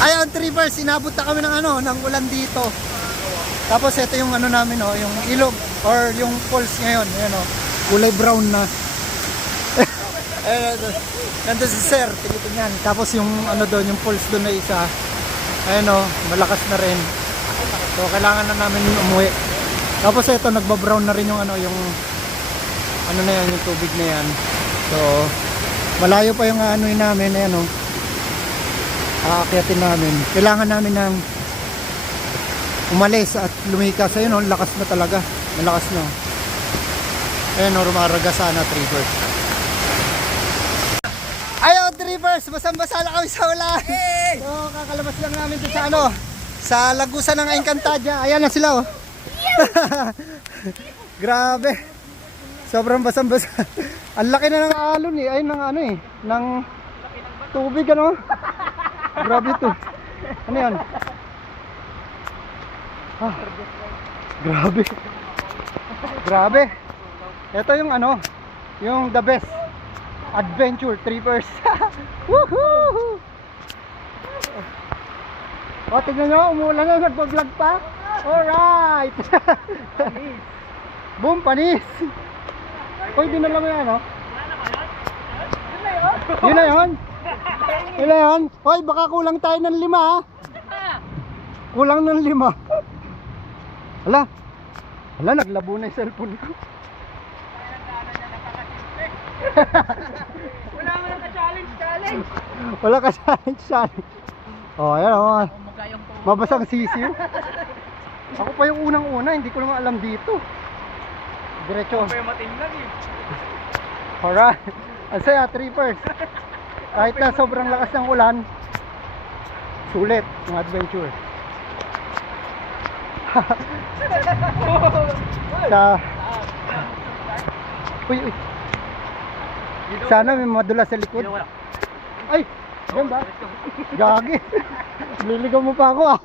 Ayun, trippers, sinabot na kami ng ano, ng ulan dito. Tapos ito yung ano namin, oh, yung ilog or yung falls ngayon, ayan oh, kulay brown na. Nandun si sir, tinitingnan. Tapos yung ano doon, yung falls doon na isa, ayan oh, malakas na rin. So kailangan na namin umuwi. Tapos ito, nagbabrown na rin yung ano, yung ano na yan, yung tubig na yan. So malayo pa yung ano yun namin, ayan oh, aakyatin namin. Kailangan namin ng umalis at lumikas. Ayun oh, lakas na talaga, malakas na. Ayan oh, rumaraga sana, trippers. Ayun, trippers, basang-basa na kami sa ulan. Hey! So kakalabas lang namin dito sa ano, sa lagusan ng Encantadia. Ayan na sila oh. Grabe, sobrang basang-basa. Ang laki na ng alon eh, ay ng ano eh, ng tubig ano. Grabe to. Ano yan? Ah, grabe. Grabe. Ito yung ano, yung the best adventure trippers. Woohoo! O, tignan nyo, umulan na, nagpa-vlog pa. Alright. Boom, panis. Uy, dinala mo yan, no? Yun na yun. Yun na yun. Uy, baka kulang tayo ng 5, ha? Kulang ng 5. Hala. Hala, naglabo na yung cellphone ko. Wala mo nang ka-challenge. Wala ka challenge. Oh, ayan o. Mabasang sisiw. Ako pa yung unang-una, hindi ko naman alam dito. Diretso. Ako pa yung matingnan eh. Alright. Ang saya, trippers. Kahit na sobrang lakas ng ulan, sulit yung adventure. Uy. Sana may madula sa likod. Ay, ganda. Gagi. Liligaw mo pa ako ah.